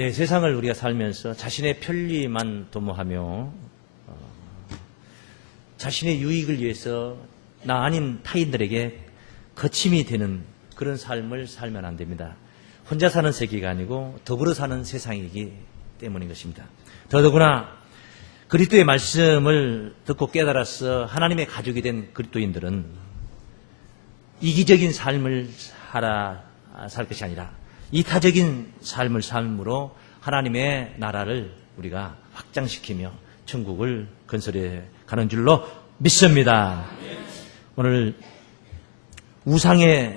예, 세상을 우리가 살면서 자신의 편리만 도모하며 자신의 유익을 위해서 나 아닌 타인들에게 거침이 되는 그런 삶을 살면 안 됩니다. 혼자 사는 세계가 아니고 더불어 사는 세상이기 때문인 것입니다. 더더구나 그리스도의 말씀을 듣고 깨달아서 하나님의 가족이 된 그리스도인들은 이기적인 삶을 살 것이 아니라 이타적인 삶을 삶으로 하나님의 나라를 우리가 확장시키며 천국을 건설해 가는 줄로 믿습니다. 오늘 우상에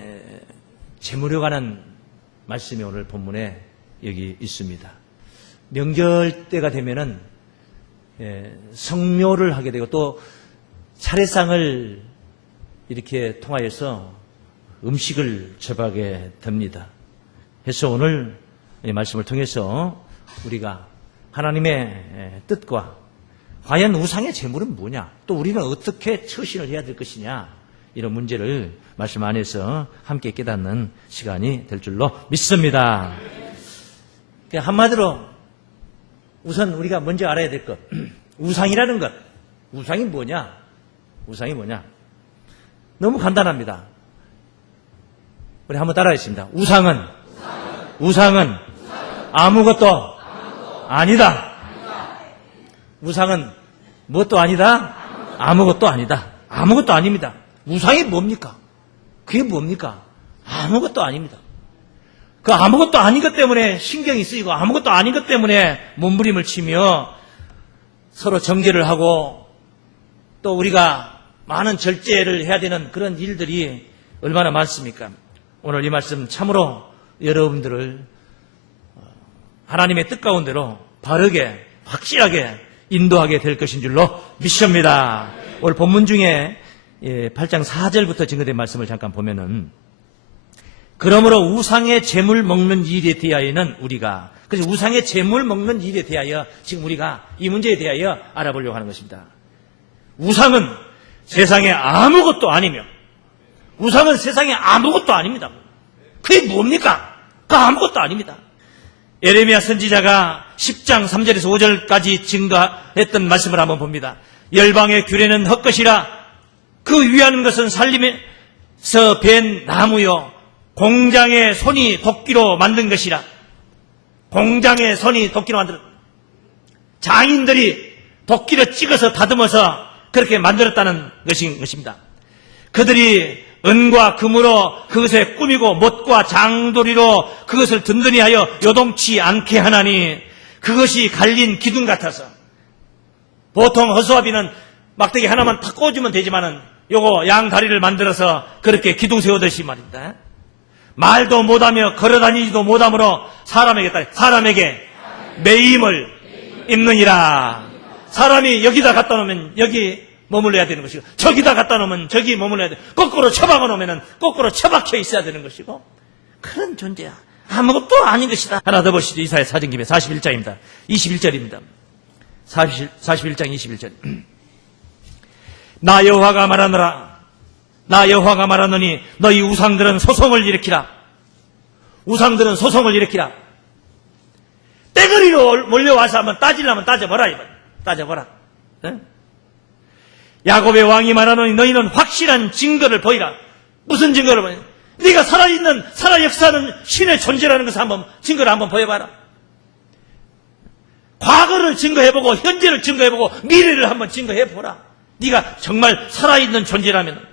제물에 관한 말씀이 오늘 본문에 여기 있습니다. 명절 때가 되면은 성묘를 하게 되고 또 차례상을 이렇게 통하여서 음식을 접하게 됩니다. 그래서 오늘 이 말씀을 통해서 우리가 하나님의 뜻과 과연 우상의 제물은 뭐냐, 또 우리는 어떻게 처신을 해야 될 것이냐, 이런 문제를 말씀 안에서 함께 깨닫는 시간이 될 줄로 믿습니다. 한마디로 우선 우리가 먼저 알아야 될 것, 우상이라는 것, 우상이 뭐냐? 우상이 뭐냐? 너무 간단합니다. 우리 한번 따라하겠습니다. 우상은 아무것도 아니다. 우상은 무엇도 아니다? 아무것도 아니다. 아무것도 아닙니다. 우상이 뭡니까? 그게 뭡니까? 아무것도 아닙니다. 그 아무것도 아닌 것 때문에 신경이 쓰이고 아무것도 아닌 것 때문에 몸부림을 치며 서로 정죄를 하고 또 우리가 많은 절제를 해야 되는 그런 일들이 얼마나 많습니까? 오늘 이 말씀 참으로 여러분들을 하나님의 뜻 가운데로 바르게 확실하게 인도하게 될 것인 줄로 믿습니다. 오늘 본문 중에 8장 4절부터 증거된 말씀을 잠깐 보면은 그러므로 우상의 제물 먹는 일에 대하여는 우리가, 그래서 우상의 제물 먹는 일에 대하여 지금 우리가 이 문제에 대하여 알아보려고 하는 것입니다. 우상은 세상에 아무것도 아니며 우상은 세상에 아무것도 아닙니다. 그게 뭡니까? 그 아무것도 아닙니다. 예레미야 선지자가 10장 3절에서 5절까지 증거했던 말씀을 한번 봅니다. 열방의 규례는 헛것이라 그 위하는 것은 살림에서 벤 나무요 공장의 손이 도끼로 만든 것이라. 공장의 손이 도끼로 만든, 장인들이 도끼로 찍어서 다듬어서 그렇게 만들었다는 것입니다. 그들이 은과 금으로 그것에 꾸미고 못과 장도리로 그것을 든든히 하여 요동치 않게 하나니 그것이 갈린 기둥 같아서. 보통 허수아비는 막대기 하나만 탁 꽂으면 되지만은 요거 양 다리를 만들어서 그렇게 기둥 세우듯이 말입니다. 말도 못하며 걸어다니지도 못하므로 사람에게 매임을 입느니라. 사람이 여기다 갖다 놓으면 여기 머물러야 되는 것이고 저기다 갖다 놓으면 저기 머물러야 돼. 거꾸로 처박아 놓으면 거꾸로 처박혀 있어야 되는 것이고 그런 존재야. 아무것도 아닌 것이다. 하나 더 보시죠. 이사야 사전기에 41장입니다. 21절입니다. 41장 21절. 나 여호와가 말하노라. 나 여호와가 말하노니 너희 우상들은 소송을 일으키라. 우상들은 소송을 일으키라. 떼거리로 몰려와서 한번 따지려면 따져보라. 이번 따져보라. 네? 야곱의 왕이 말하노니 너희는 확실한 증거를 보이라. 무슨 증거를 보이라? 네가 살아 역사하는 신의 존재라는 것을 한번 증거를 한번 보여봐라. 과거를 증거해보고 현재를 증거해보고 미래를 한번 증거해보라. 네가 정말 살아있는 존재라면.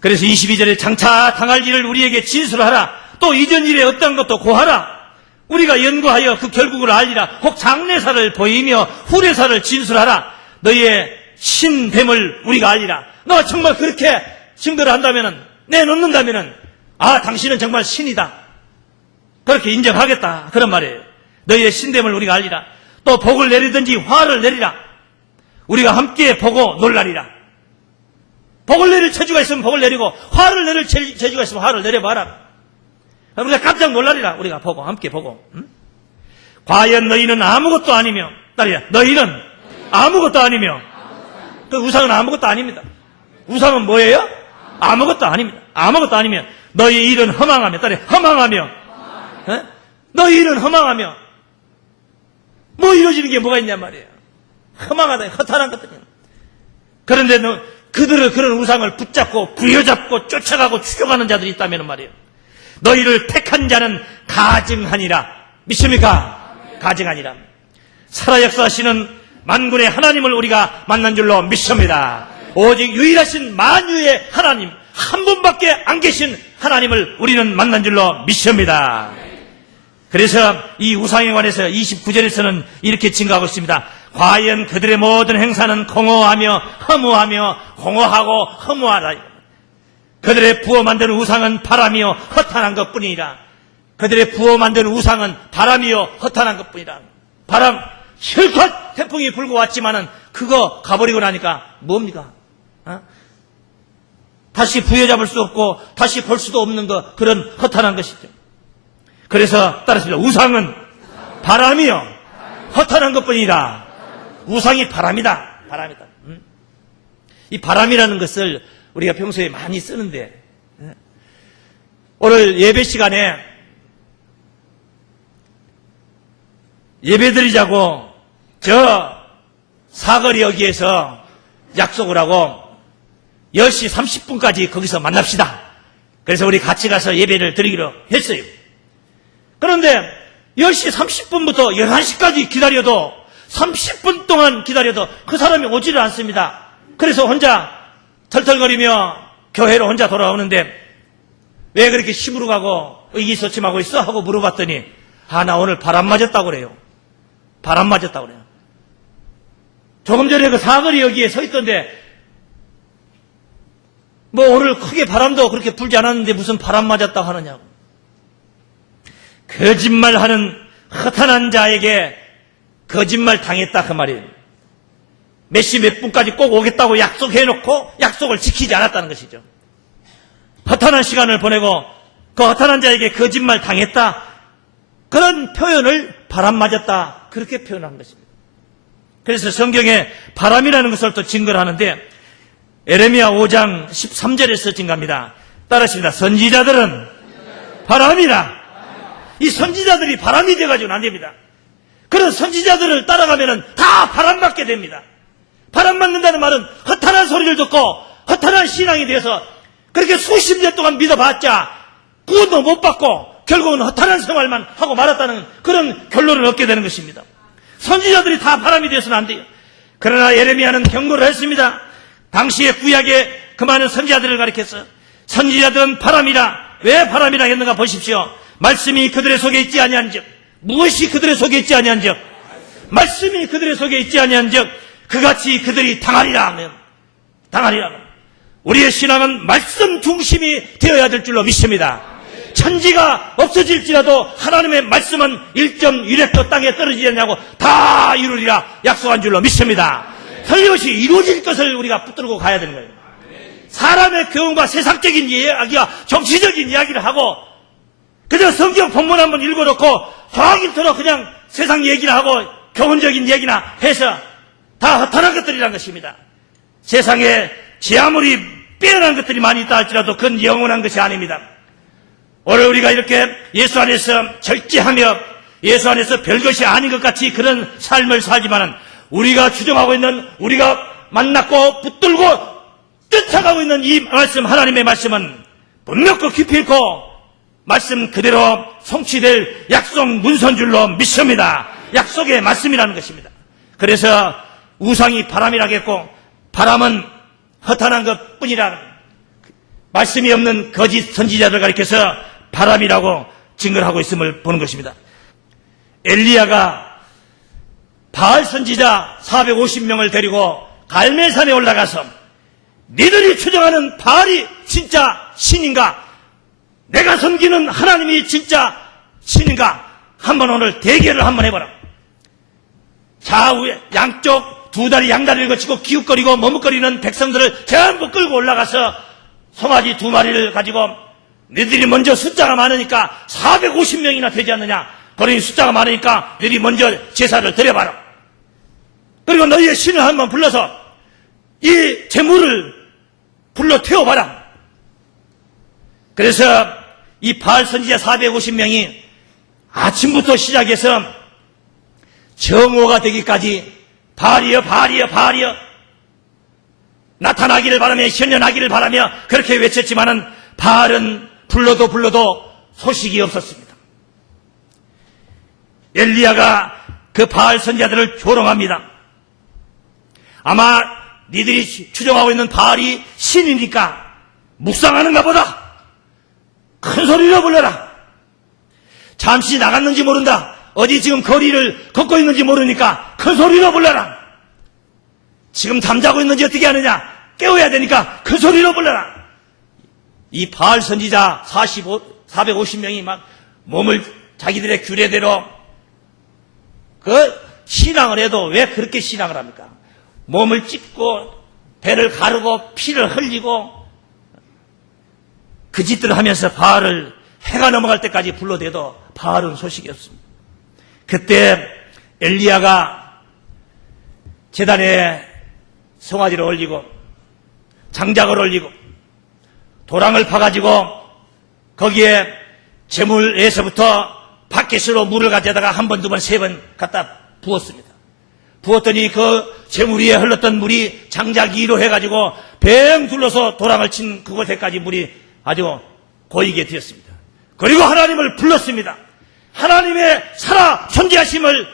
그래서 22절에 장차 당할 일을 우리에게 진술하라. 또 이전 일에 어떤 것도 고하라. 우리가 연구하여 그 결국을 알리라. 혹 장래사를 보이며 후래사를 진술하라. 너희의 신됨을 우리가 알리라. 너 정말 그렇게 증거를 한다면은, 내놓는다면은, 아, 당신은 정말 신이다. 그렇게 인정하겠다. 그런 말이에요. 너희의 신됨을 우리가 알리라. 또 복을 내리든지 화를 내리라. 우리가 함께 보고 놀라리라. 복을 내릴 처지가 있으면 복을 내리고 화를 내릴 처지가 있으면 화를 내려봐라. 우리가 깜짝 놀라리라. 우리가 보고 함께 보고. 응? 과연 너희는 아무것도 아니며, 너희는 아무것도 아니며, 그 우상은 아무것도 아닙니다. 우상은 뭐예요? 아무것도 아닙니다. 아무것도 아니면 너희 일은 허망하며, 허망하며, 너희 일은 허망하며 뭐 이루어지는 게 뭐가 있냔 말이에요. 허망하다, 허탄한 것들이야. 그런데 그들을 그런 우상을 붙잡고 부여잡고 쫓아가고 추격하는 자들이 있다면 말이에요. 너희를 택한 자는 가증하니라. 믿습니까? 가증하니라. 살아 역사하시는 만군의 하나님을 우리가 만난 줄로 믿습니다. 오직 유일하신 만유의 하나님, 한 분밖에 안 계신 하나님을 우리는 만난 줄로 믿습니다. 그래서 이 우상에 관해서 29절에서는 이렇게 증거하고 있습니다. 과연 그들의 모든 행사는 공허하며 허무하며 공허하고 허무하다. 그들의 부어 만든 우상은 바람이요 허탄한 것뿐이라. 그들의 부어 만든 우상은 바람이요 허탄한 것뿐이라. 바람 실컷 태풍이 불고 왔지만은 그거 가버리고 나니까 뭡니까? 다시 부여잡을 수 없고 다시 볼 수도 없는 그런 허탄한 것이죠. 그래서 따라서 우상은 바람이요 허탄한 것뿐이라. 우상이 바람이다. 바람이다. 이 바람이라는 것을 우리가 평소에 많이 쓰는데 오늘 예배 시간에 예배드리자고 저 사거리 여기에서 약속을 하고 10시 30분까지 거기서 만납시다. 그래서 우리 같이 가서 예배를 드리기로 했어요. 그런데 10시 30분부터 11시까지 기다려도 30분 동안 기다려도 그 사람이 오지를 않습니다. 그래서 혼자 털털거리며 교회로 혼자 돌아오는데 왜 그렇게 시무룩하고 의기소침하고 있어? 하고 물어봤더니 나 오늘 바람 맞았다고 그래요. 바람 맞았다고 그래요. 조금 전에 그 사거리 여기에 서 있던데 뭐 오늘 크게 바람도 그렇게 불지 않았는데 무슨 바람 맞았다고 하느냐고. 거짓말하는 허탄한 자에게 거짓말 당했다 그 말이에요. 몇 시 몇 분까지 꼭 오겠다고 약속해놓고 약속을 지키지 않았다는 것이죠. 허탄한 시간을 보내고 그 허탄한 자에게 거짓말 당했다. 그런 표현을 바람 맞았다 그렇게 표현한 것입니다. 그래서 성경에 바람이라는 것을 또 증거를 하는데 에레미야 5장 13절에서 증거합니다. 따라하십니다. 선지자들은 바람이라. 이 선지자들이 바람이 돼가지고는 안 됩니다. 그런 선지자들을 따라가면은 다 바람맞게 됩니다. 바람 맞는다는 말은 허탄한 소리를 듣고 허탄한 신앙이 돼서 그렇게 수십 년 동안 믿어봤자 구원도 못 받고 결국은 허탄한 생활만 하고 말았다는 그런 결론을 얻게 되는 것입니다. 선지자들이 다 바람이 돼서는 안 돼요. 그러나 예레미야는 경고를 했습니다. 당시에 구약의 그 많은 선지자들을 가리켜서 선지자들은 바람이라. 왜 바람이라 했는가 보십시오. 말씀이 그들의 속에 있지 아니한즉 무엇이 그들의 속에 있지 아니한즉 말씀이 그들의 속에 있지 아니한즉 그같이 그들이 당하리라 하면 당하리라. 우리의 신앙은 말씀 중심이 되어야 될 줄로 믿습니다. 천지가 없어질지라도 하나님의 말씀은 1.1획도 땅에 떨어지지 않냐고 다 이루리라 약속한 줄로 믿습니다. 틀림없이 이루어질 것을 우리가 붙들고 가야 되는 거예요. 사람의 교훈과 세상적인 이야기와 정치적인 이야기를 하고 그저 성경 본문 한번 읽어놓고 화기토록 그냥 세상 얘기를 하고 교훈적인 얘기나 해서 다 허탄한 것들이란 것입니다. 세상에 제 아무리 빼어난 것들이 많이 있다 할지라도 그건 영원한 것이 아닙니다. 오늘 우리가 이렇게 예수 안에서 절제하며 예수 안에서 별것이 아닌 것 같이 그런 삶을 살지만은 우리가 주장하고 있는 우리가 만났고 붙들고 쫓아가고 있는 이 말씀 하나님의 말씀은 분명히 깊이 있고 말씀 그대로 성취될 약속 문선줄로 믿습니다. 약속의 말씀이라는 것입니다. 그래서 우상이 바람이라겠고 바람은 허탄한 것뿐이라 말씀이 없는 거짓 선지자들 가리켜서 바람이라고 증거를 하고 있음을 보는 것입니다. 엘리야가 바알 선지자 450명을 데리고 갈멜산에 올라가서 니들이 추정하는 바알이 진짜 신인가? 내가 섬기는 하나님이 진짜 신인가? 한번 오늘 대결을 한번 해보라. 좌우에 양쪽 두 다리 양다리를 거치고 기웃거리고 머뭇거리는 백성들을 전부 끌고 올라가서 송아지 두 마리를 가지고 너희들이 먼저 숫자가 많으니까 450명이나 되지 않느냐. 그러니 숫자가 많으니까 너희들이 먼저 제사를 드려봐라. 그리고 너희의 신을 한번 불러서 이 제물을 불러 태워봐라. 그래서 이 바알 선지자 450명이 아침부터 시작해서 정오가 되기까지 바알이여 바알이여 바알이여 나타나기를 바라며 현현하기를 바라며 그렇게 외쳤지만은 바알은 불러도 소식이 없었습니다. 엘리야가 그 바알 선지자들을 조롱합니다. 아마 니들이 추정하고 있는 바알이 신이니까 묵상하는가 보다. 큰 소리로 불러라. 잠시 나갔는지 모른다. 어디 지금 거리를 걷고 있는지 모르니까 큰 소리로 불러라. 지금 잠자고 있는지 어떻게 하느냐. 깨워야 되니까 큰 소리로 불러라. 이 바알 선지자 450명이 막 몸을 자기들의 규례대로 그 신앙을 해도 왜 그렇게 신앙을 합니까? 몸을 찢고 배를 가르고 피를 흘리고 그 짓들을 하면서 바알을 해가 넘어갈 때까지 불러대도 바알은 소식이 없습니다. 그때 엘리야가 제단에 송아지를 올리고 장작을 올리고 도랑을 파가지고 거기에 재물에서부터 바켓으로 물을 가져다가 한 번, 두 번, 세 번 갖다 부었습니다. 부었더니 그 재물 위에 흘렀던 물이 장작 위로 해가지고 뱅 둘러서 도랑을 친 그곳에까지 물이 아주 고이게 되었습니다. 그리고 하나님을 불렀습니다. 하나님의 살아 존재하심을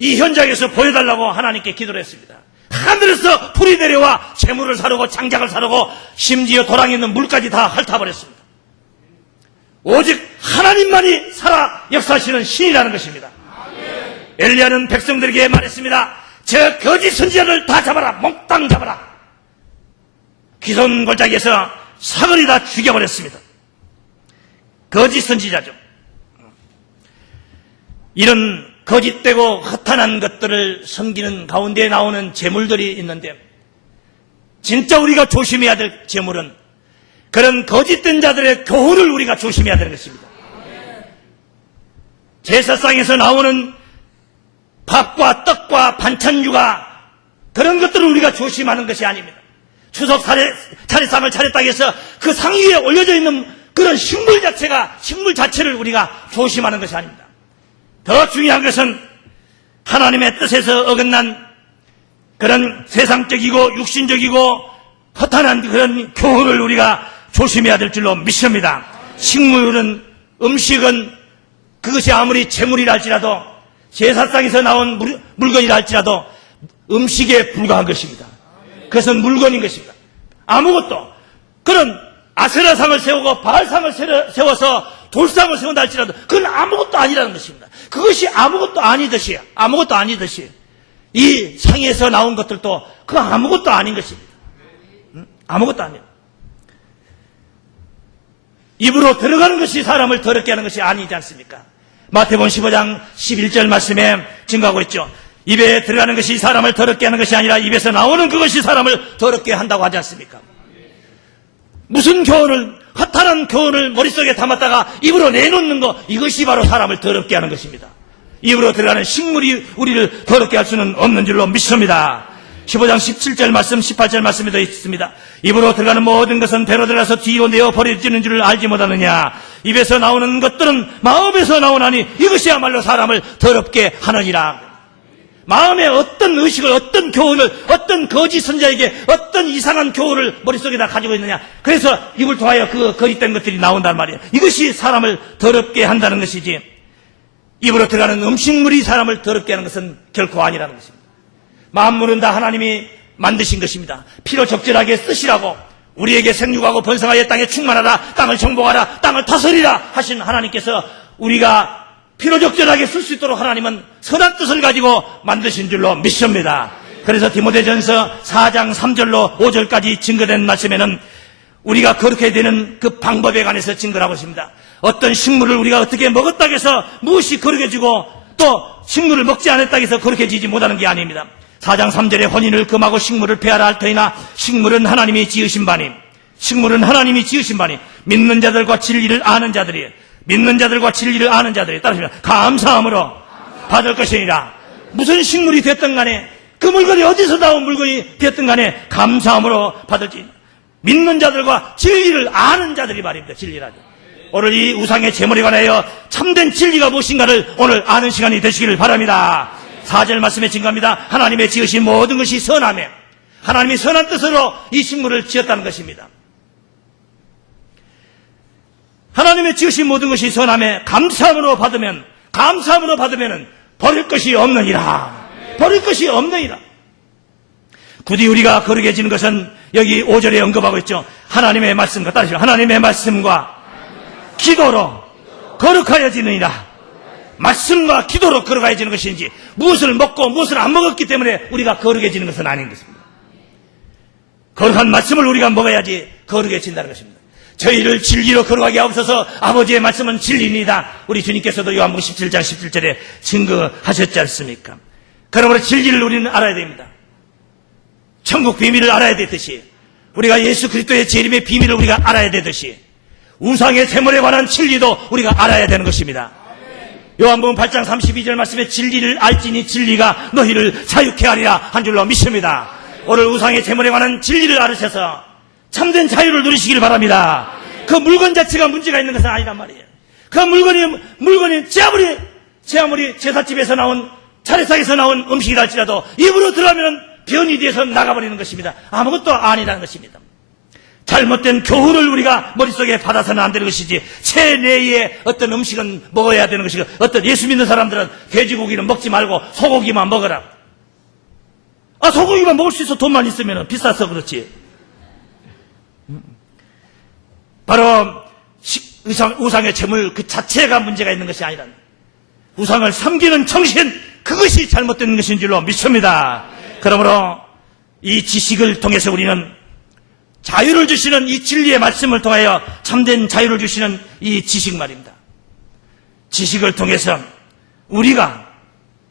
이 현장에서 보여달라고 하나님께 기도를 했습니다. 하늘에서 불이 내려와 재물을 사르고 장작을 사르고 심지어 도랑에 있는 물까지 다 핥아버렸습니다. 오직 하나님만이 살아 역사하시는 신이라는 것입니다. 엘리야는 백성들에게 말했습니다. 저 거짓 선지자를 다 잡아라. 몽땅 잡아라. 귀손골짜기에서 사거리 다 죽여버렸습니다. 거짓 선지자죠. 이런 거짓되고 허탄한 것들을 섬기는 가운데 나오는 재물들이 있는데 진짜 우리가 조심해야 될 재물은 그런 거짓된 자들의 교훈을 우리가 조심해야 되는 것입니다. 제사상에서 나오는 밥과 떡과 반찬류가 그런 것들을 우리가 조심하는 것이 아닙니다. 추석 차례상을 차렸다고 해서 그 상 위에 올려져 있는 그런 식물 자체를 우리가 조심하는 것이 아닙니다. 더 중요한 것은 하나님의 뜻에서 어긋난 그런 세상적이고 육신적이고 허탄한 그런 교훈을 우리가 조심해야 될 줄로 믿습니다. 음식은 그것이 아무리 재물이라 할지라도 제사상에서 나온 물건이라 할지라도 음식에 불과한 것입니다. 그것은 물건인 것입니다. 아무것도 그런 아세라상을 세우고 바알상을 세워서 돌상을 세운다 할지라도 그건 아무것도 아니라는 것입니다. 그것이 아무것도 아니듯이 이 상에서 나온 것들도 그 아무것도 아닌 것입니다. 아무것도 아니에요. 입으로 들어가는 것이 사람을 더럽게 하는 것이 아니지 않습니까? 마태복음 15장 11절 말씀에 증거하고 있죠. 입에 들어가는 것이 사람을 더럽게 하는 것이 아니라 입에서 나오는 그것이 사람을 더럽게 한다고 하지 않습니까? 무슨 허탄한 교훈을 머릿속에 담았다가 입으로 내놓는 것, 이것이 바로 사람을 더럽게 하는 것입니다. 입으로 들어가는 식물이 우리를 더럽게 할 수는 없는 줄로 믿습니다. 15장 17절 말씀, 18절 말씀에도 있습니다. 입으로 들어가는 모든 것은 배로 들어가서 뒤로 내어 버려지는 줄을 알지 못하느냐. 입에서 나오는 것들은 마음에서 나오나니 이것이야말로 사람을 더럽게 하느니라. 마음에 어떤 의식을, 어떤 교훈을, 어떤 거짓 선자에게 어떤 이상한 교훈을 머릿속에다 가지고 있느냐. 그래서 입을 통하여 그 거짓된 것들이 나온단 말이에요. 이것이 사람을 더럽게 한다는 것이지, 입으로 들어가는 음식물이 사람을 더럽게 하는 것은 결코 아니라는 것입니다. 만물은 다 하나님이 만드신 것입니다. 피로 적절하게 쓰시라고 우리에게 생육하고 번성하여 땅에 충만하라, 땅을 정복하라, 땅을 다스리라 하신 하나님께서 우리가 피로 적절하게 쓸 수 있도록 하나님은 선한 뜻을 가지고 만드신 줄로 믿습니다. 그래서 디모데전서 4장 3절로 5절까지 증거된 말씀에는 우리가 그렇게 되는 그 방법에 관해서 증거를 하고 있습니다. 어떤 식물을 우리가 어떻게 먹었다고 해서 무엇이 거룩해지고 또 식물을 먹지 않았다고 해서 거룩해지지 못하는 게 아닙니다. 4장 3절에 혼인을 금하고 식물을 폐하라 할 터이나 식물은 하나님이 지으신 바니 믿는 자들과 진리를 아는 자들이 따르시면 감사함으로 받을 것이니라. 무슨 식물이 됐든 간에 그 물건이 어디서 나온 물건이 됐든 간에 감사함으로 받을지. 믿는 자들과 진리를 아는 자들이 말입니다. 진리라죠. 오늘 이 우상의 제물에 관하여 참된 진리가 무엇인가를 오늘 아는 시간이 되시기를 바랍니다. 4절 말씀에 증거합니다. 하나님의 지으신 모든 것이 선하며 하나님이 선한 뜻으로 이 식물을 지었다는 것입니다. 하나님의 지으신 모든 것이 선하며 감사함으로 받으면 버릴 것이 없느니라. 버릴 것이 없느니라. 부디 우리가 거룩해지는 것은 여기 5절에 언급하고 있죠. 하나님의 말씀과 따르시오. 하나님의 말씀과 기도로 거룩하여지느니라. 말씀과 기도로 거룩해지는 것인지 무엇을 먹고 무엇을 안 먹었기 때문에 우리가 거룩해지는 것은 아닌 것입니다. 거룩한 말씀을 우리가 먹어야지 거룩해진다는 것입니다. 저희를 진리로 거룩하게 하옵소서. 아버지의 말씀은 진리입니다. 우리 주님께서도 요한복음 17장 17절에 증거하셨지 않습니까? 그러므로 진리를 우리는 알아야 됩니다. 천국 비밀을 알아야 되듯이 우리가 예수 그리스도의 재림의 비밀을 우리가 알아야 되듯이 우상의 제물에 관한 진리도 우리가 알아야 되는 것입니다. 요한복음 8장 32절 말씀에 진리를 알지니 진리가 너희를 자유케 하리라 한 줄로 믿습니다. 오늘 우상의 제물에 관한 진리를 알으셔서 참된 자유를 누리시길 바랍니다. 그 물건 자체가 문제가 있는 것은 아니란 말이에요. 그 물건이 제 아무리 제사집에서 나온 차례상에서 나온 음식이라 할지라도 입으로 들어가면 변이 돼서 나가버리는 것입니다. 아무것도 아니라는 것입니다. 잘못된 교훈을 우리가 머릿속에 받아서는 안 되는 것이지 체내에 어떤 음식은 먹어야 되는 것이고 어떤 예수 믿는 사람들은 돼지고기는 먹지 말고 소고기만 먹어라. 소고기만 먹을 수 있어. 돈만 있으면 비싸서 그렇지. 바로 우상의 제물 그 자체가 문제가 있는 것이 아니라 우상을 섬기는 정신 그것이 잘못된 것인 줄로 믿습니다. 그러므로 이 지식을 통해서 우리는 자유를 주시는 이 진리의 말씀을 통하여 참된 자유를 주시는 이 지식 말입니다. 지식을 통해서 우리가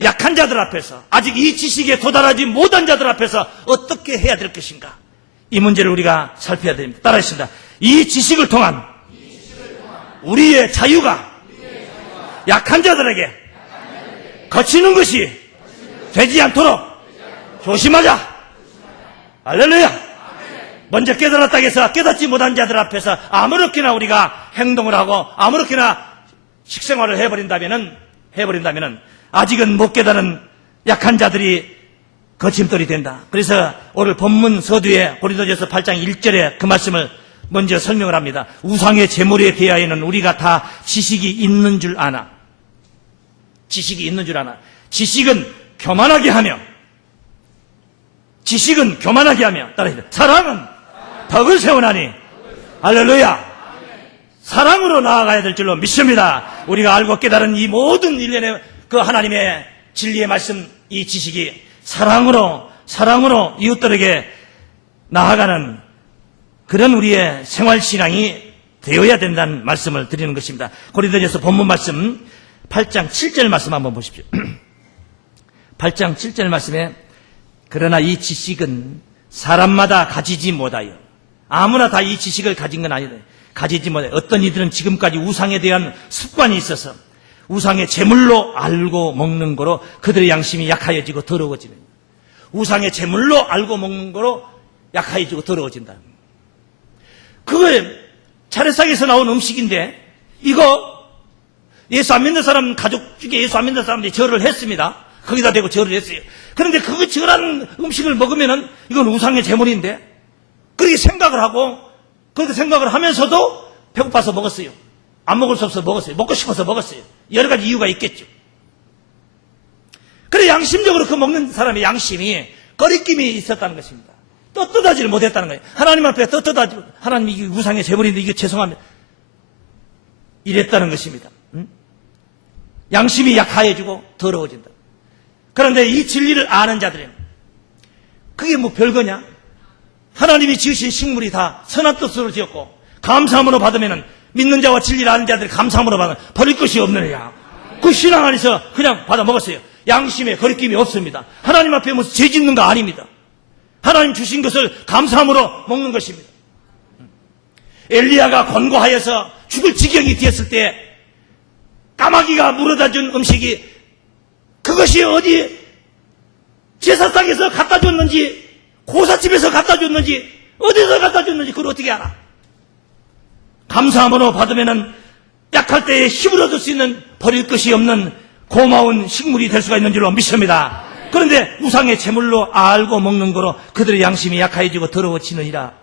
약한 자들 앞에서 아직 이 지식에 도달하지 못한 자들 앞에서 어떻게 해야 될 것인가 이 문제를 우리가 살펴야 됩니다. 따라하겠습니다. 이 지식을 통한 우리의 자유가 약한 자들에게 거치는 것이 되지 않도록 조심하자. 할렐루야. 먼저 깨달았다고 해서 깨닫지 못한 자들 앞에서 아무렇게나 우리가 행동을 하고 아무렇게나 식생활을 해버린다면은 아직은 못 깨달은 약한 자들이 거침돌이 된다. 그래서 오늘 본문 서두에 고린도전서 8장 1절에 그 말씀을 먼저 설명을 합니다. 우상의 제물에 대하여는 우리가 다 지식이 있는 줄 아나. 지식은 교만하게 하며 따라해요. 사랑은 덕을 세우나니. 할렐루야. 사랑으로 나아가야 될 줄로 믿습니다. 우리가 알고 깨달은 이 모든 일련의 그 하나님의 진리의 말씀, 이 지식이 사랑으로 이웃들에게 나아가는 그런 우리의 생활신앙이 되어야 된다는 말씀을 드리는 것입니다. 고린도전서 본문 말씀 8장 7절 말씀 한번 보십시오. 8장 7절 말씀에 그러나 이 지식은 사람마다 가지지 못하여 아무나 다 이 지식을 가진 건 아니다. 가지지 못해. 어떤 이들은 지금까지 우상에 대한 습관이 있어서 우상의 제물로 알고 먹는 거로 그들의 양심이 약하여지고 더러워지는. 우상의 제물로 알고 먹는 거로 약하여지고 더러워진다. 그거에 차례상에서 나온 음식인데 이거 예수 안 믿는 사람 가족 중에 예수 안 믿는 사람들이 절을 했습니다. 거기다 대고 절을 했어요. 그런데 그 절하는 음식을 먹으면은 이건 우상의 제물인데 그렇게 생각을 하면서도 배고파서 먹었어요. 안 먹을 수 없어서 먹었어요. 먹고 싶어서 먹었어요. 여러 가지 이유가 있겠죠. 그래 양심적으로 그 먹는 사람의 양심이 꺼리낌이 있었다는 것입니다. 떳떳하지를 못했다는 거예요. 하나님 앞에 떳떳하지 하나님 이게 우상의 제물인데 이게 죄송합니다. 이랬다는 것입니다. 양심이 약하여지고 더러워진다. 그런데 이 진리를 아는 자들은 그게 뭐 별거냐? 하나님이 지으신 식물이 다 선한 뜻으로 지었고 감사함으로 받으면 믿는 자와 진리를 아는 자들이 감사함으로 받으면 버릴 것이 없느냐. 그 신앙 안에서 그냥 받아 먹었어요. 양심에 거리낌이 없습니다. 하나님 앞에 무슨 죄 짓는 거 아닙니다. 하나님 주신 것을 감사함으로 먹는 것입니다. 엘리야가 권고하여서 죽을 지경이 되었을 때 까마귀가 물어다 준 음식이 그것이 어디 제사상에서 갖다 줬는지 고사집에서 갖다 줬는지 어디서 갖다 줬는지 그걸 어떻게 알아? 감사함으로 받으면은 약할 때에 힘을 얻을 수 있는 버릴 것이 없는 고마운 식물이 될 수가 있는 줄로 믿습니다. 그런데 우상의 제물로 알고 먹는 거로 그들의 양심이 약해지고 더러워지느니라.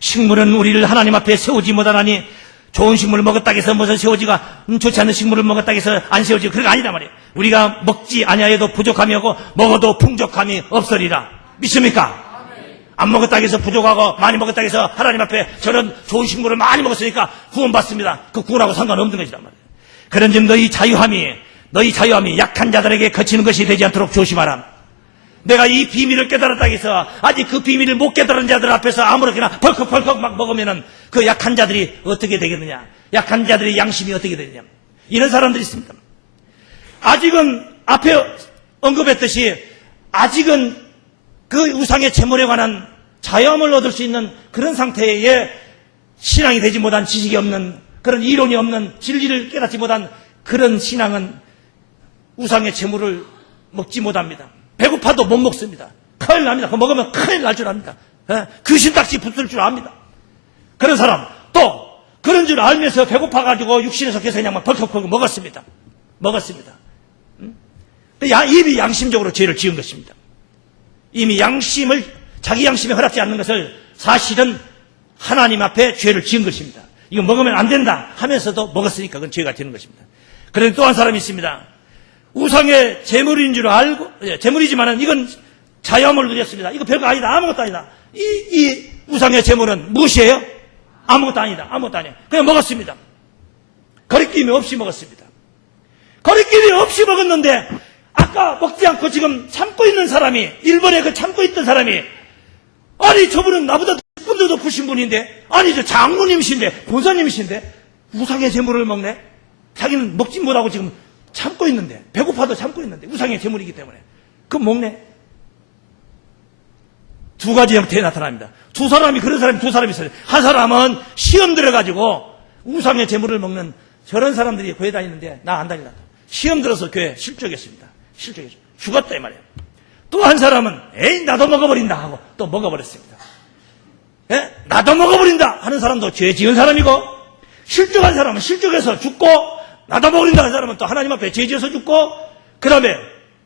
식물은 우리를 하나님 앞에 세우지 못하나니 좋은 식물을 먹었다 해서 무슨 세우지가 좋지 않은 식물을 먹었다 해서 안 세우지가 그런 거 아니다 말이에요. 우리가 먹지 아니하여도 부족함이 없고 먹어도 풍족함이 없으리라. 믿습니까? 안 먹었다 해서 부족하고 많이 먹었다 해서 하나님 앞에 저런 좋은 식물을 많이 먹었으니까 구원받습니다. 그 구원하고 상관없는 것이란 말이에요. 그런즉 너희 자유함이 약한 자들에게 거치는 것이 되지 않도록 조심하라. 내가 이 비밀을 깨달았다 해서 아직 그 비밀을 못 깨달은 자들 앞에서 아무렇게나 벌컥벌컥 막 먹으면은 그 약한 자들이 어떻게 되겠느냐. 약한 자들의 양심이 어떻게 되느냐. 이런 사람들이 있습니다. 아직은 앞에 언급했듯이 아직은 그 우상의 제물에 관한 자유함을 얻을 수 있는 그런 상태의 신앙이 되지 못한 지식이 없는 그런 이론이 없는 진리를 깨닫지 못한 그런 신앙은 우상의 제물을 먹지 못합니다. 배고파도 못 먹습니다. 큰일 납니다. 그거 먹으면 큰일 날 줄 압니다. 귀신딱지 붙을 줄 압니다. 그런 사람 또 그런 줄 알면서 배고파가지고 육신에서 계속 그냥 막 벌컥벌컥 먹었습니다. 이미 양심적으로 죄를 지은 것입니다. 이미 자기 양심에 허락지 않는 것을 사실은 하나님 앞에 죄를 지은 것입니다. 이거 먹으면 안 된다 하면서도 먹었으니까 그건 죄가 되는 것입니다. 그런데 또 한 사람이 있습니다. 우상의 제물인 줄 알고, 제물이지만은 이건 자유함을 누렸습니다. 이거 별거 아니다. 아무것도 아니다. 이 우상의 제물은 무엇이에요? 아무것도 아니다. 아무것도 아니에요. 그냥 먹었습니다. 거리낌이 없이 먹었습니다. 거리낌이 없이 먹었는데, 아까 먹지 않고 지금 참고 있는 사람이, 일본에 그 참고 있던 사람이, 아니, 저분은 나보다 10분 더 높으신 분인데, 아니, 저 장모님이신데, 본사님이신데, 우상의 제물을 먹네? 자기는 먹지 못하고 지금 참고 있는데, 배고파도 참고 있는데, 우상의 제물이기 때문에. 그럼 먹네? 두 가지 형태에 나타납니다. 두 사람이, 그런 사람이 두 사람이 있어요. 한 사람은 시험 들어가지고 우상의 제물을 먹는 저런 사람들이 교회 다니는데, 나 안 다닌다. 시험 들어서 교회 실족했습니다. 죽었다, 이 말이에요. 또 한 사람은, 에이, 나도 먹어버린다 하고 또 먹어버렸습니다. 예? 나도 먹어버린다 하는 사람도 죄 지은 사람이고, 실족한 사람은 실족해서 죽고, 나도 먹어버린다 하는 사람은 또 하나님 앞에 죄 지어서 죽고, 그 다음에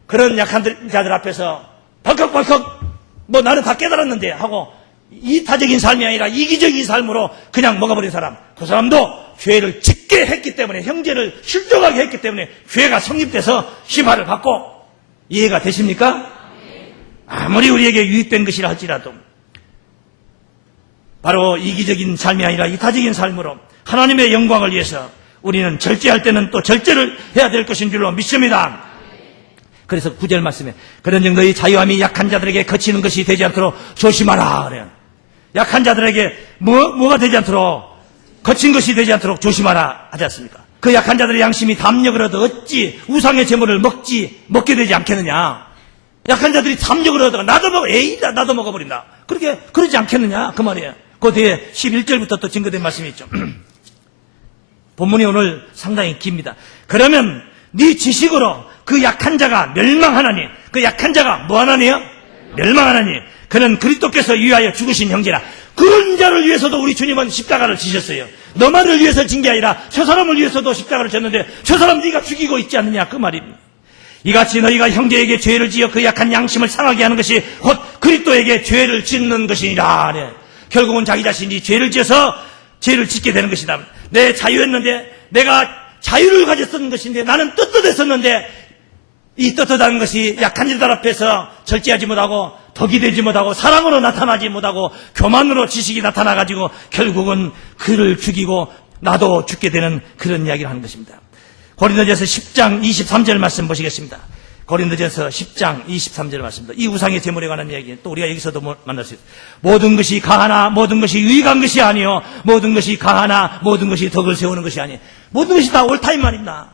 그런 약한 자들 앞에서 벌컥벌컥, 나는 다 깨달았는데 하고, 이타적인 삶이 아니라 이기적인 삶으로 그냥 먹어버린 사람, 그 사람도 죄를 짓게 했기 때문에, 형제를 실족하게 했기 때문에 죄가 성립돼서 심판을 받고, 이해가 되십니까? 아무리 우리에게 유익된 것이라 할지라도 바로 이기적인 삶이 아니라 이타적인 삶으로 하나님의 영광을 위해서 우리는 절제할 때는 또 절제를 해야 될 것인 줄로 믿습니다. 그래서 9절 말씀에 그런즉 너희 자유함이 약한 자들에게 거치는 것이 되지 않도록 조심하라 그래요. 약한 자들에게 뭐가 되지 않도록, 거친 것이 되지 않도록 조심하라 하지 않습니까? 그 약한 자들의 양심이 담력을 얻어 어찌 우상의 제물을 먹게 되지 않겠느냐. 약한 자들이 담력을 얻어가 나도 먹어버린다. 그러지 않겠느냐 그 말이에요. 그 뒤에 11절부터 또 증거된 말씀이 있죠. 본문이 오늘 상당히 깁니다. 그러면 네 지식으로 그 약한 자가 멸망하나니, 그 약한 자가 뭐하나니요? 멸망하나니 그는 그리스도께서 위하여 죽으신 형제라. 그런 자를 위해서도 우리 주님은 십자가를 지셨어요. 너만을 위해서 진 게 아니라 저 사람을 위해서도 십자가를 졌는데 저 사람 네가 죽이고 있지 않느냐 그 말입니다. 이같이 너희가 형제에게 죄를 지어 그 약한 양심을 상하게 하는 것이 곧 그리스도에게 죄를 짓는 것이니라. 네. 결국은 자기 자신이 죄를 지어서 죄를 짓게 되는 것이다. 내 자유였는데, 내가 자유를 가졌던 것인데, 나는 떳떳했었는데 이 떳떳한 것이 약한 자들 앞에서 절제하지 못하고, 덕이 되지 못하고, 사랑으로 나타나지 못하고, 교만으로 지식이 나타나가지고 결국은 그를 죽이고 나도 죽게 되는 그런 이야기를 하는 것입니다. 고린도전서 10장 23절 말씀 보시겠습니다. 고린도전서 10장 23절 말씀입니다. 이 우상의 제물에 관한 이야기, 또 우리가 여기서도 만날 수 있습니다. 모든 것이 가하나 모든 것이 유익한 것이 아니요 모든 것이 가하나 모든 것이 덕을 세우는 것이 아니에요. 모든 것이 다 옳다 이 말입니다.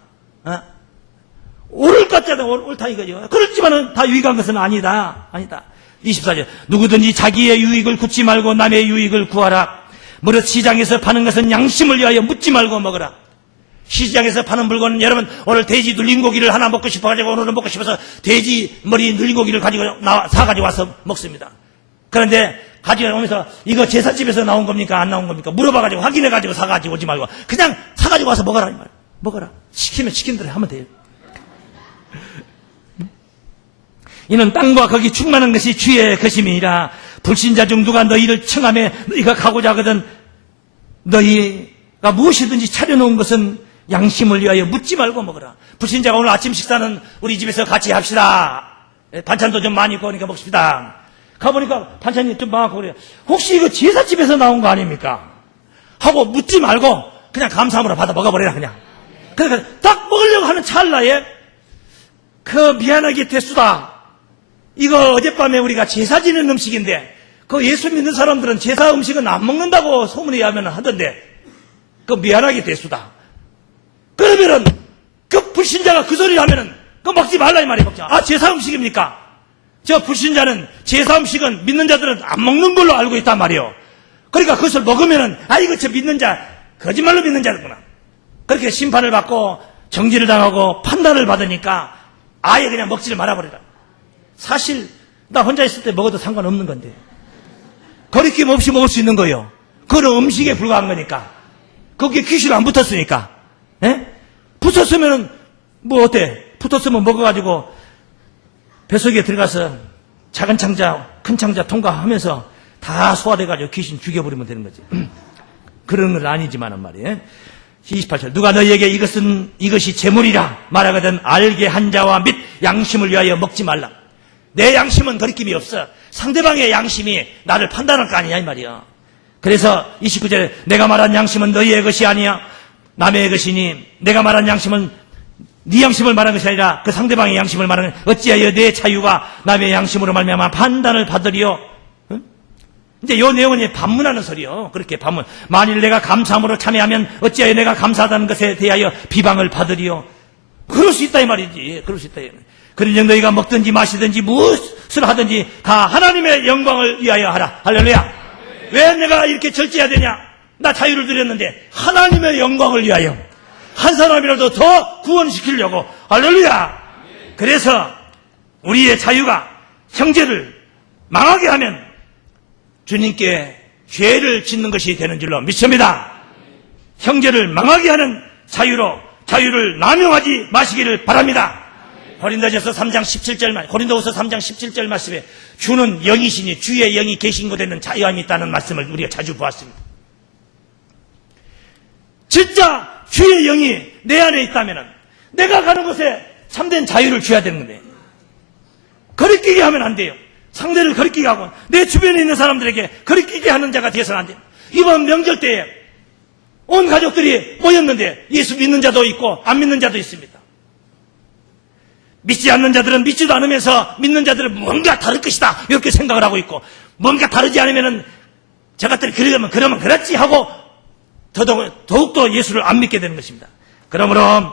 옳을 것 같잖아. 옳다 이거죠. 그렇지만은 다 유익한 것은 아니다. 24절. 누구든지 자기의 유익을 굽지 말고 남의 유익을 구하라. 무릇 시장에서 파는 것은 양심을 위하여 묻지 말고 먹으라. 시장에서 파는 물건은, 여러분 오늘 돼지 눌린 고기를 하나 먹고 싶어가지고 오늘은 먹고 싶어서 돼지 머리 눌린 고기를 사가지고 와서 먹습니다. 그런데 가져오면서 이거 제사집에서 나온 겁니까? 안 나온 겁니까? 물어봐가지고 확인해가지고 사가지고 오지 말고 그냥 사가지고 와서 먹어라 이 말. 먹어라. 시키면 시킨 대로 하면 돼요. 이는 땅과 거기 충만한 것이 주의 것임이니라. 불신자 중 누가 너희를 청하며 너희가 가고자 하거든 너희가 무엇이든지 차려놓은 것은 양심을 위하여 묻지 말고 먹어라. 불신자가 오늘 아침 식사는 우리 집에서 같이 합시다. 반찬도 좀 많이 있고 그러니까 먹읍시다. 가보니까 반찬이 좀 많고 그래요. 혹시 이거 제사집에서 나온 거 아닙니까? 하고 묻지 말고 그냥 감사함으로 받아 먹어버려라 그냥. 그러니까 딱 먹으려고 하는 찰나에 그 미안하게 됐수다. 이거 어젯밤에 우리가 제사 지는 음식인데 그 예수 믿는 사람들은 제사 음식은 안 먹는다고 소문에 의하면 하던데 그 미안하게 됐수다. 그러면은 그 불신자가 그 소리를 하면은 그 먹지 말라 이 말이에요. 먹지 마. 아 제사 음식입니까? 저 불신자는 제사 음식은 믿는 자들은 안 먹는 걸로 알고 있단 말이에요. 그러니까 그것을 먹으면은 아 이거 저 믿는 자 거짓말로 믿는 자구나. 그렇게 심판을 받고 정죄를 당하고 판단을 받으니까 아예 그냥 먹지를 말아버리라. 사실 나 혼자 있을 때 먹어도 상관없는 건데 거리낌 없이 먹을 수 있는 거예요. 그건 음식에 불과한 거니까. 거기에 귀신 안 붙었으니까. 예? 붙었으면 뭐 어때? 붙었으면 먹어가지고 뱃속에 들어가서 작은 창자 큰 창자 통과하면서 다 소화돼가지고 귀신 죽여버리면 되는 거지. 그런 건 아니지만은 말이에요. 28절 누가 너희에게 이것이 재물이라 말하거든 알게 한 자와 및 양심을 위하여 먹지 말라. 내 양심은 거리낌이 없어. 상대방의 양심이 나를 판단할 거 아니냐 이 말이야. 그래서 29절에 내가 말한 양심은 너희의 것이 아니야 남의 것이니 내가 말한 양심은 네 양심을 말한 것이 아니라 그 상대방의 양심을 말하는 어찌하여 내 자유가 남의 양심으로 말미암아 판단을 받으리요. 응? 이제 이 내용은 반문하는 소리요. 그렇게 반문. 만일 내가 감사함으로 참여하면 어찌하여 내가 감사하다는 것에 대하여 비방을 받으리요. 그럴 수 있다 이 말이지. 그럴 수 있다. 그러니 너희가 먹든지 마시든지 무엇을 하든지 다 하나님의 영광을 위하여 하라. 할렐루야. 왜 내가 이렇게 절제해야 되냐? 나 자유를 드렸는데 하나님의 영광을 위하여 한 사람이라도 더 구원시키려고. 할렐루야. 그래서 우리의 자유가 형제를 망하게 하면 주님께 죄를 짓는 것이 되는 줄로 믿습니다. 형제를 망하게 하는 자유를 남용하지 마시기를 바랍니다. 고린도전서 3장 17절 고린도후서 3장 17절 말씀에 주는 영이시니 주의 영이 계신 곳에는 자유함이 있다는 말씀을 우리가 자주 보았습니다. 진짜 주의 영이 내 안에 있다면 내가 가는 곳에 참된 자유를 줘야 되는 건데 거리끼게 하면 안 돼요. 상대를 거리끼게 하고 내 주변에 있는 사람들에게 거리끼게 하는 자가 되어서는 안 돼요. 이번 명절 때에 온 가족들이 모였는데 예수 믿는 자도 있고 안 믿는 자도 있습니다. 믿지 않는 자들은 믿지도 않으면서 믿는 자들은 뭔가 다를 것이다 이렇게 생각을 하고 있고 뭔가 다르지 않으면은 저것들이 그러면 그렇지 하고 더욱더 예수를 안 믿게 되는 것입니다. 그러므로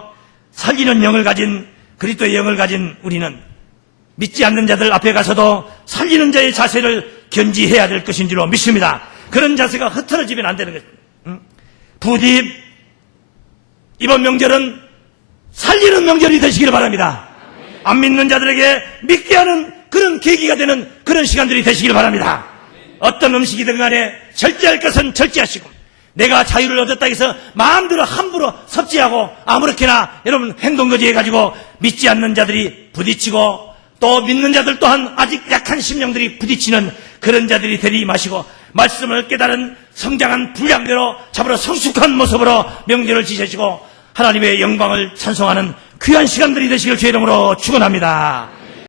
살리는 영을 가진 그리스도의 영을 가진 우리는 믿지 않는 자들 앞에 가서도 살리는 자의 자세를 견지해야 될 것인 줄로 믿습니다. 그런 자세가 흐트러지면 안 되는 것입니다. 부디 이번 명절은 살리는 명절이 되시기를 바랍니다. 안 믿는 자들에게 믿게 하는 그런 계기가 되는 그런 시간들이 되시기를 바랍니다. 어떤 음식이든 간에 절제할 것은 절제하시고 내가 자유를 얻었다 해서 마음대로 함부로 섭지하고 아무렇게나 여러분 행동거지 해가지고 믿지 않는 자들이 부딪히고 또 믿는 자들 또한 아직 약한 심령들이 부딪히는 그런 자들이 되리 마시고 말씀을 깨달은 성장한 분량대로 잡으러 성숙한 모습으로 명절을 지내시고 하나님의 영광을 찬송하는 귀한 시간들이 되시길 주의 이름으로 축원합니다.